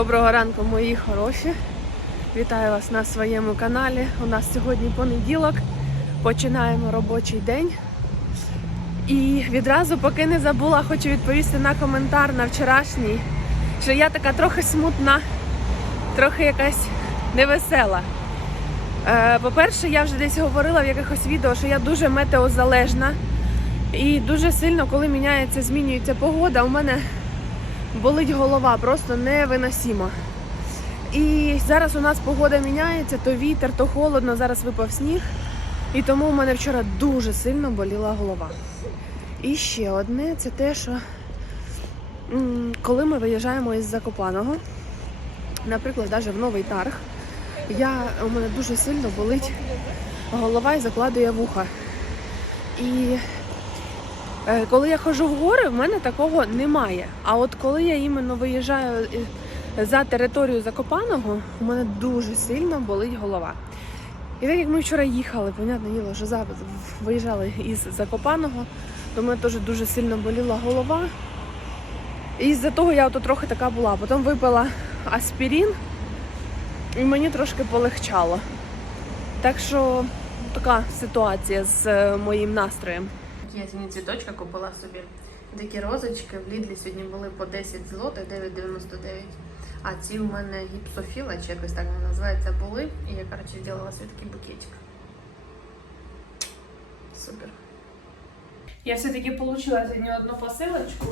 Доброго ранку, мої хороші. Вітаю вас на своєму каналі. У нас сьогодні понеділок. Починаємо робочий день. І відразу, поки не забула, хочу відповісти на коментар на вчорашній, що я така трохи смутна, трохи якась невесела. Е, По-перше, я вже десь говорила в якихось відео, що я дуже метеозалежна. І дуже сильно, коли міняється, змінюється погода, у мене болить голова, просто невиносимо. І зараз у нас погода міняється, то вітер, то холодно, зараз випав сніг. І тому у мене вчора дуже сильно боліла голова. І ще одне це те, що коли ми виїжджаємо із Закопаного, наприклад, навіть в новий тарг, я, у мене дуже сильно болить голова і закладує вуха. І Коли я ходжу в гори, в мене такого немає. А от коли я іменно виїжджаю е, за територію Закопаного, у мене дуже сильно болить голова. І так як ми вчора їхали, понятне діло, що за- виїжджали із Закопаного, то в мене теж дуже сильно боліла голова. І з-за того я ото трохи така була. Потім випила аспірин, і мені трошки полегчало. Так що така ситуація з е, моїм настроєм. Я ціні цвіточка купила собі. Такі розочки в Лідлі сьогодні були по 10 злотих, 9,99. А ці у мене гіпсофіла, чи якось так вони називаються, були. І я, коротше, зробила собі такий букетик. Супер. Я все-таки отримала сьогодні одну посилочку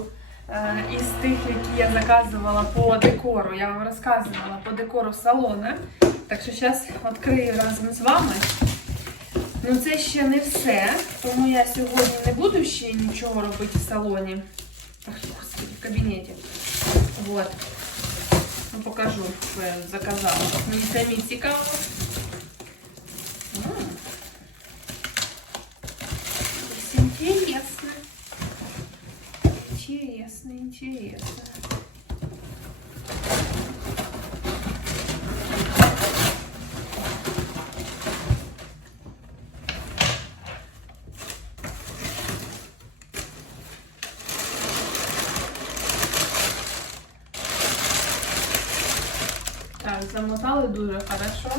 е, із тих, які я заказувала по декору. Я вам розказувала по декору салона. Так що зараз відкрию разом з вами. Ну це ще не все, тому я сьогодні не буду ще нічого робити в салоні. Ах, господи, в кабінеті. Вот. Ну, покажу, що я заказала. Мені самі цікаво. М. Ось Інтересно. Интересно, интересно. Так, замотали дуже хорошо.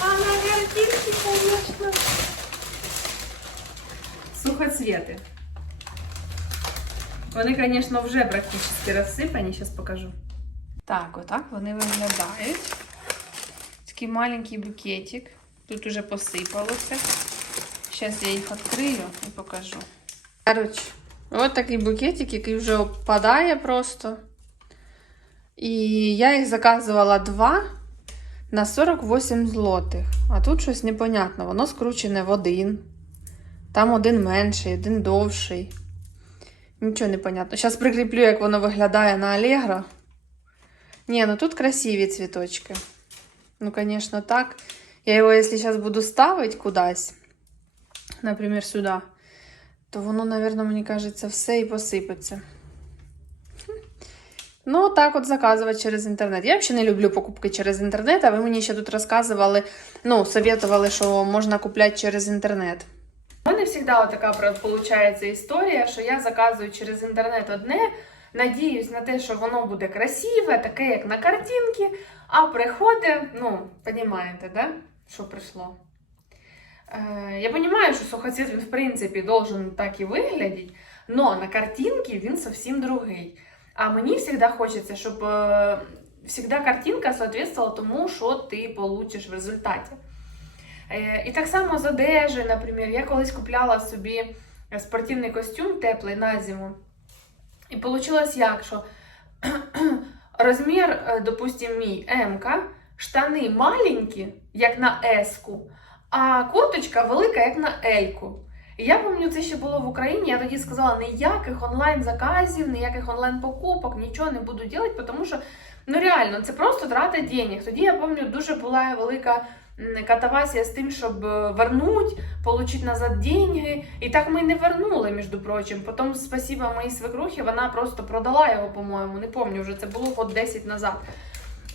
А на картинке, конечно. Сухоцветы. Вони, звісно, вже практично розсипані, зараз покажу. Так, отак вони виглядають. Такий маленький букетик. Тут уже посипалося. Зараз я їх відкрию і покажу. Коротше, от такий букетик, який вже опадає просто. І я їх заказувала два на 48 злотих. А тут щось непонятно. Воно скручене в один. Там один менший, один довший. Нічого не понятно. Зараз прикріплю, як воно виглядає на Allegro. Ні, ну тут красиві цвіточки. Ну, звісно, так. Я його, якщо зараз буду ставити кудись, наприклад, сюди, то воно, мабуть, мені кажеться, все і посипеться. Ну, так от заказувати через інтернет. Я взагалі не люблю покупки через інтернет, а ви мені ще тут розказували, ну, советували, що можна купляти через інтернет. У мене завжди така виходить історія, що я заказую через інтернет одне, надіюсь на те, що воно буде красиве, таке, як на картинці, а приходить, ну, розумієте, да? що прийшло. Е, Я розумію, що сухоцвіт, він, в принципі, должен так і виглядати, но на картинці він зовсім другий. А мені завжди хочеться, щоб завжди картинка соответствувала тому, що ти получиш в результаті. І так само з одежею, наприклад, я колись купляла собі спортивний костюм теплий на зиму. І вийшло як, що розмір, е, допустим, мій МК, штани маленькі, як на С-ку, а курточка велика, як на. І я пам'ятаю, це ще було в Україні. Я тоді сказала, ніяких онлайн-заказів, ніяких онлайн-покупок, нічого не буду робити, тому що ну реально це просто трата денег. Тоді я пам'ятаю, дуже була велика катавасія з тим, щоб е, вернуть, отримати назад деньги. І так ми не вернули, між прочим. Потім, спасіба моїй свекрухі, вона просто продала його, по-моєму, не пам'ятаю, вже це було год 10 назад.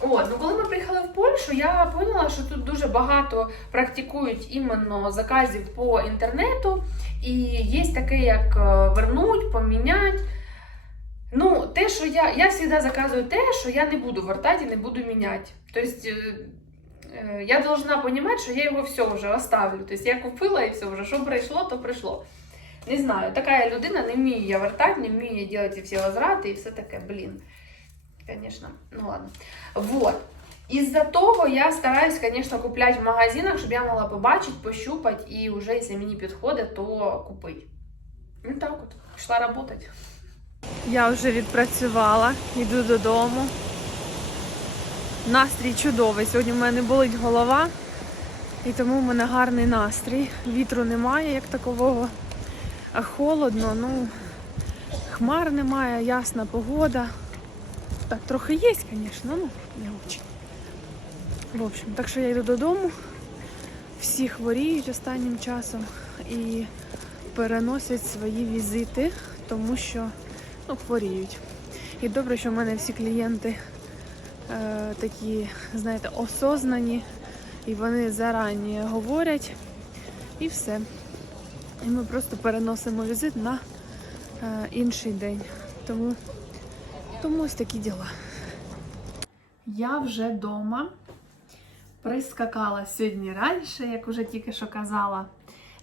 От, ну коли ми приїхали в Польщу, я поняла, що тут дуже багато практикують іменно заказів по інтернету, і є таке, як е, вернуть, поміняти. Ну, те, що я, я завжди заказую те, що я не буду вертати і не буду міняти. Тобто, е, е, я должна розуміти, що я його все вже оставлю. Тобто я купила і все вже, що прийшло, то прийшло. Не знаю, така я людина, не вмію я вертати, не вмію робити всі возврати і все таке, блін. Конечно, ну ладно. Вот. Із-за того я стараюсь, конечно, купляти в магазинах, щоб я могла побачити, пощупати і вже, якщо мені підходить, то купити. Ну так от, пішла працювати. Я вже відпрацювала, йду додому. Настрій чудовий. Сьогодні в мене болить голова, і тому в мене гарний настрій. Вітру немає як такового, а холодно, ну, хмар немає, ясна погода. Так, трохи є, звісно, ну не очень. В общем, так що я йду додому. Всі хворіють останнім часом і переносять свої візити, тому що ну, хворіють. І добре, що в мене всі клієнти е, такі, знаєте, осознані, і вони зарані говорять, і все. І ми просто переносимо візит на е, інший день. Тому тому ось такі діла. Я вже вдома. Прискакала сьогодні раніше, як уже тільки що казала.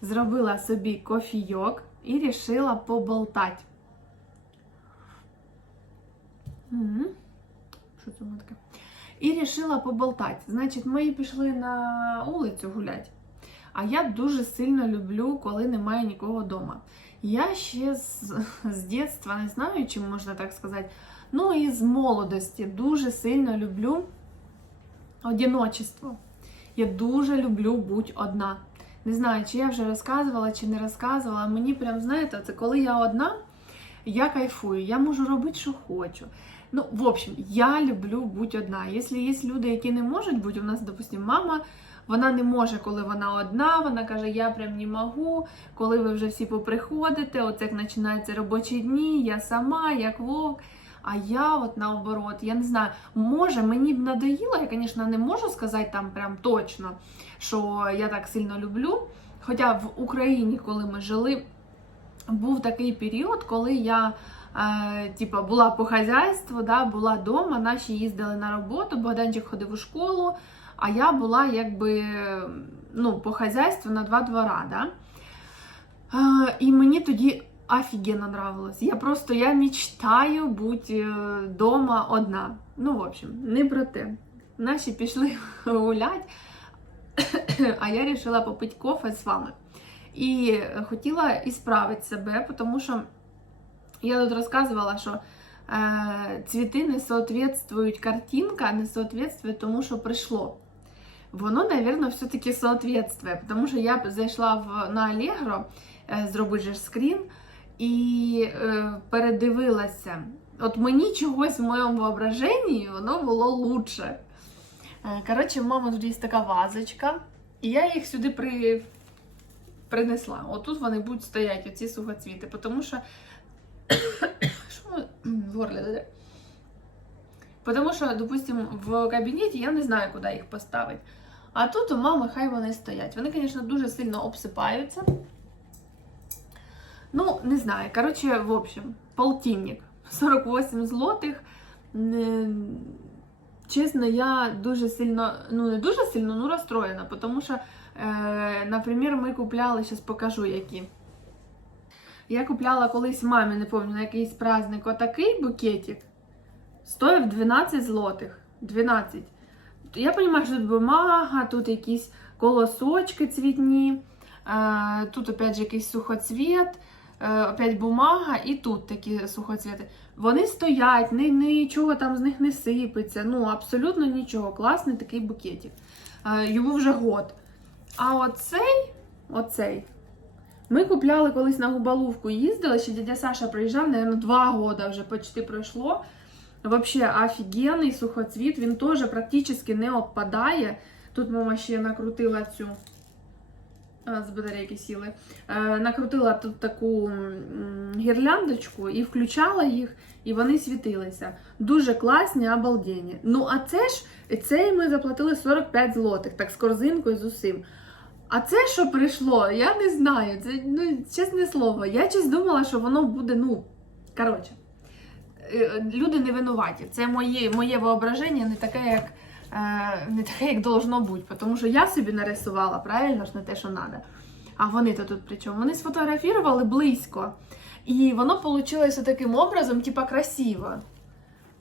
Зробила собі кофійок і рішила поболтати. Що це таке? І рішила поболтати. Значить, ми пішли на вулицю гуляти. А я дуже сильно люблю, коли немає нікого вдома. Я ще з, з дитинства, не знаю, чи можна так сказати, Ну і з молодості дуже сильно люблю одиночество. Я дуже люблю бути одна. Не знаю, чи я вже розказувала, чи не розказувала. Мені прям, знаєте, це коли я одна, я кайфую, я можу робити, що хочу. Ну, в общем, я люблю бути одна. Якщо є люди, які не можуть бути, у нас, допустимо, мама. Вона не може, коли вона одна, вона каже, я прям не можу, коли ви вже всі поприходите, от як починаються робочі дні, я сама, як вовк. А я от наоборот, я не знаю, може мені б надоїло, я, звісно, не можу сказати там прям точно, що я так сильно люблю. Хоча в Україні, коли ми жили, був такий період, коли я е, типа, була по хазяйству, да, була вдома, наші їздили на роботу, Богданчик ходив у школу, а я була якби ну, по хазяйству на два двора. Да? Е, і мені тоді офигенно нравилось. Я просто я мечтаю бути вдома одна. Ну, в общем, не про те. Наші пішли гуляти, а я вирішила попити кофе з вами. І хотіла ісправити себе, тому що я тут розказувала, що е, цвіти не соответствують картинка, не соответствує тому, що прийшло. Воно, мабуть, все-таки соответствує, тому що я зайшла в, на Allegro, е, зробити же скрін і е, передивилася. От мені чогось в моєму воображенні воно було лучше. Е, коротше, в мами тут є така вазочка, і я їх сюди при... принесла. Отут вони будуть стояти, оці сухоцвіти, тому що. Що в горлі? Тому що, допустимо, в кабінеті я не знаю, куди їх поставити. А тут у мами хай вони стоять. Вони, звісно, дуже сильно обсипаються. Ну, не знаю. Короче, в общем, полтинник. 48 злотих. Чесно, я дуже сильно, ну не дуже сильно, ну розстроєна, тому що, е, наприклад, ми купляли, зараз покажу які. Я купляла колись мамі, не пам'ятаю, на якийсь праздник отакий букетик. Стоїв 12 злотих. 12. Я розумію, що тут бумага, тут якісь колосочки цвітні, е, тут опять же якийсь сухоцвіт. Е, опять бумага, і тут такі сухоцвіти. Вони стоять, ні, нічого там з них не сипеться. Ну, абсолютно нічого. Класний такий букетик. Е, йому вже год. А оцей, оцей, ми купляли колись на губалувку, їздили, ще дядя Саша приїжджав, мабуть, два роки вже почти пройшло. Взагалі офігенний сухоцвіт, він теж практично не обпадає. Тут мама ще накрутила цю з батарейки сіли. Е, накрутила тут таку гірляндочку і включала їх, і вони світилися. Дуже класні, обалденні. Ну, а це ж цей ми заплатили 45 злотих, так з корзинкою з усім. А це, що прийшло, я не знаю. Це ну, чесне слово. Я щось думала, що воно буде, ну, коротше. Е, Люди не винуваті. Це моє, моє воображення не таке, як не таке, як должно бути. Тому що я собі нарисувала, правильно ж не те, що треба. А вони то тут при чому? Вони сфотографували близько. І воно вийшло таким образом, типа красиво.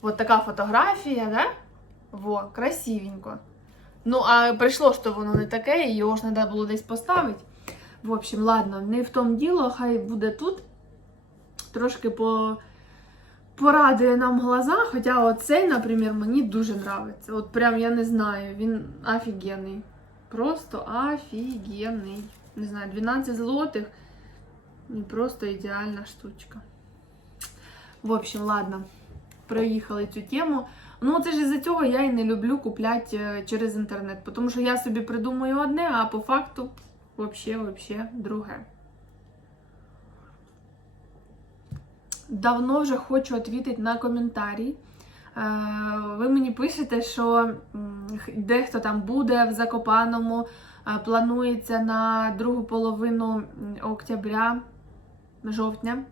От така фотографія, да? Во, красивенько. Ну, а прийшло, що воно не таке, і його ж треба було десь поставити. В общем, ладно, не в тому діло, хай буде тут. Трошки по... порадує нам глаза, хоча оцей, наприклад, мені дуже подобається. От прям я не знаю, він офігенний. Просто офігенний. Не знаю, 12 злотих. Просто ідеальна штучка. В общем, ладно, проїхали цю тему. Ну, це ж із-за цього я і не люблю купляти е, через інтернет, тому що я собі придумаю одне, а по факту вообще, вообще друге. Давно вже хочу відповідати на коментарі. Е, Ви мені пишете, що дехто там буде в Закопаному, е, планується на другу половину октября, жовтня.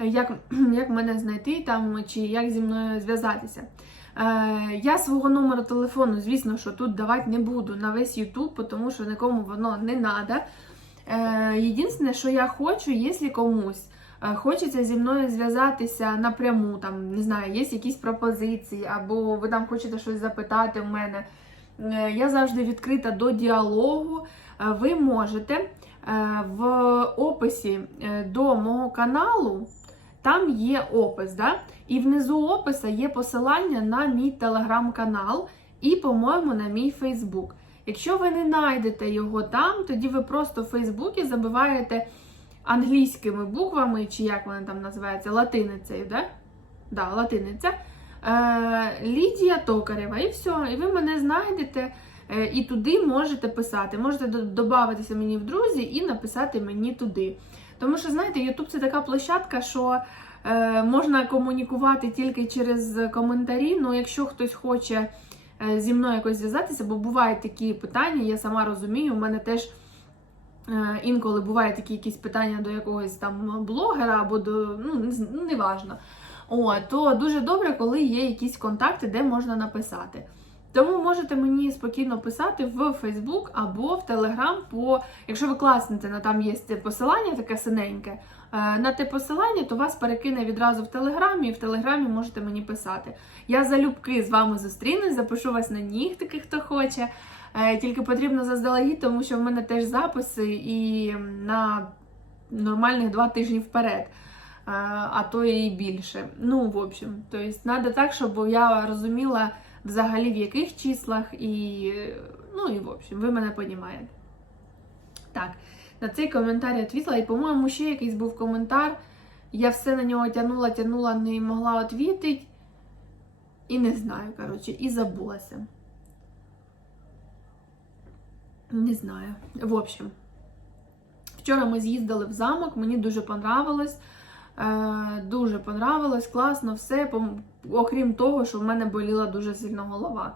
Е, Як, як мене знайти там, чи як зі мною зв'язатися. Я свого номеру телефону, звісно, що тут давати не буду на весь YouTube, тому що нікому воно не треба. Єдине, що я хочу, якщо комусь хочеться зі мною зв'язатися напряму, там, не знаю, є якісь пропозиції, або ви там хочете щось запитати в мене. Е, Я завжди відкрита до діалогу. Е, Ви можете е, в описі е, до мого каналу, там є опис, да? і внизу опису є посилання на мій телеграм-канал і, по-моєму, на мій Фейсбук. Якщо ви не знайдете його там, тоді ви просто в Фейсбуці забиваєте англійськими буквами, чи як вони там називаються, латиницею, да? Да, латиниця. Е, Лідія Токарєва, і все. І ви мене знайдете, е, і туди можете писати. Можете додатися мені в друзі і написати мені туди. Тому що, знаєте, YouTube це така площадка, що е, можна комунікувати тільки через коментарі. Ну, якщо хтось хоче е, зі мною якось зв'язатися, бо бувають такі питання, я сама розумію, у мене теж. Е, Інколи бувають такі якісь питання до якогось там блогера або до ну ну, неважно. О, то дуже добре, коли є якісь контакти, де можна написати. Тому можете мені спокійно писати в Facebook або в Telegram, по якщо ви класнете, на там є посилання таке синеньке. е, На те посилання, то вас перекине відразу в Телеграмі, і в Телеграмі можете мені писати. Я залюбки з вами зустрінусь, запишу вас на нігтики, хто хоче. Е, Тільки потрібно заздалегідь, тому що в мене теж записи і на нормальних два тижні вперед, е, а то і більше. Ну, в общем, то есть, треба так, щоб я розуміла взагалі в яких числах, і ну і в общем, ви мене розумієте. Так, на цей коментар я відповіла, і, по-моєму, ще якийсь був коментар. Я все на нього тягнула, тягнула, не могла відповідати. І не знаю, коротше, і забулася. Не знаю. В общем, вчора ми з'їздили в замок, мені дуже понравилось. Е, дуже понравилось, класно, все. Окрім того, що в мене боліла дуже сильно голова.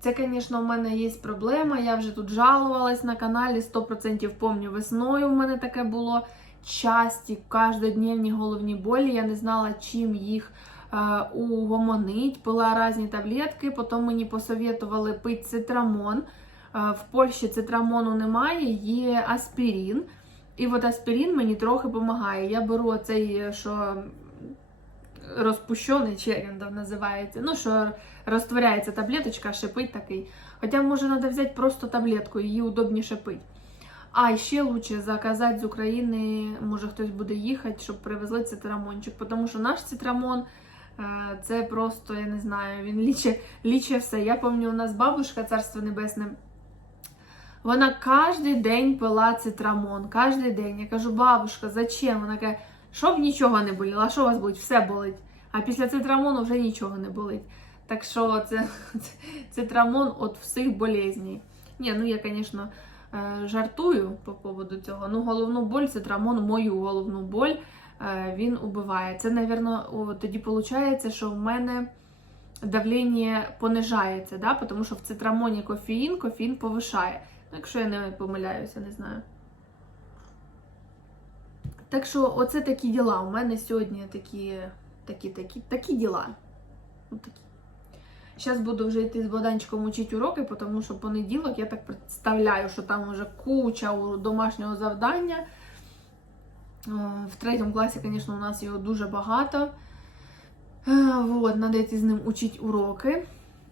Це, звісно, в мене є проблема. Я вже тут жалувалась на каналі, 100% помню, весною в мене таке було. Часті, кожнодневні головні болі. Я не знала, чим їх е, угомонить. Пила різні таблетки, потім мені посоветували пити цитрамон. Е, В Польщі цитрамону немає, є аспірин. І от аспірин мені трохи допомагає. Я беру цей, що розпущений, там називається. Ну, що розтворяється таблеточка, шипить такий. Хоча, може, треба взяти просто таблетку, її удобніше пити. А ще краще заказати з України, може хтось буде їхати, щоб привезли цитрамончик. Тому що наш цитрамон е, це просто, я не знаю, він ліче, ліче все. Я пам'ятаю, у нас бабушка, царство небесне, вона кожен день пила цитрамон. Кожен день. Я кажу, бабушка, зачем? Вона каже, щоб нічого не боліло. А що у вас болить? Все болить. А після цитрамону вже нічого не болить. Так що це, цитрамон від всіх болезней. Ні, ну я, звісно, е, жартую по поводу цього. Ну, головну боль, цитрамон, мою головну боль е, він убиває. Це, напевно, тоді виходить, що в мене давлення понижається, да? тому що в цитрамоні кофеїн, кофеїн повишає. Якщо я не помиляюся, не знаю. Так що, оце такі діла. У мене сьогодні такі, такі, такі, такі діла. Такі. Зараз буду вже йти з Богданчиком учити уроки, тому що понеділок я так представляю, що там вже куча домашнього завдання. В третьому класі, звісно, у нас його дуже багато. Е, Вот, надо йти з ним учити уроки.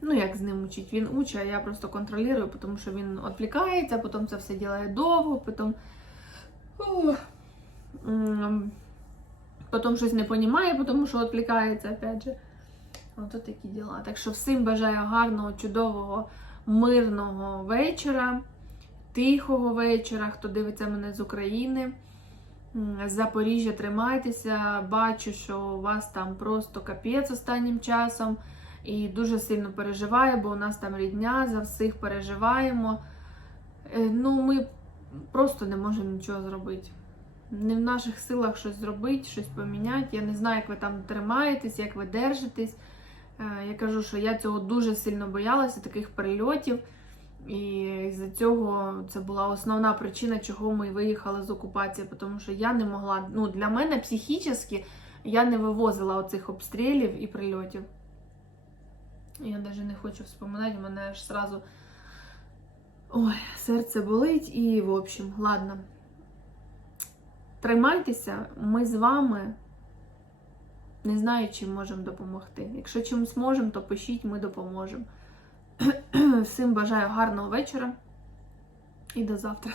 Ну, як з ним учить? Він учить, а я просто контролюю, тому що він відвлікається, потім це все робить довго, потім. Потім щось не розуміє, тому що відвлікається, опять же. Ото такі діла. Так що всім бажаю гарного, чудового, мирного вечора, тихого вечора, хто дивиться мене з України. З Запоріжжя тримайтеся. Бачу, що у вас там просто капець останнім часом. І дуже сильно переживаю, бо у нас там рідня, за всіх переживаємо. Е, Ну, ми просто не можемо нічого зробити. Не в наших силах щось зробити, щось поміняти. Я не знаю, як ви там тримаєтесь, як ви держитесь. Е, Я кажу, що я цього дуже сильно боялася, таких прильотів. І з-за цього це була основна причина, чого ми виїхали з окупації, тому що я не могла. Ну, для мене психічно я не вивозила оцих обстрілів і прильотів. Я навіть не хочу вспоминати, мене аж сразу ой, серце болить і, в общем, ладно. Тримайтеся, ми з вами. Не знаю, чим можемо допомогти. Якщо чимось можемо, то пишіть, ми допоможемо. Всім бажаю гарного вечора і до завтра.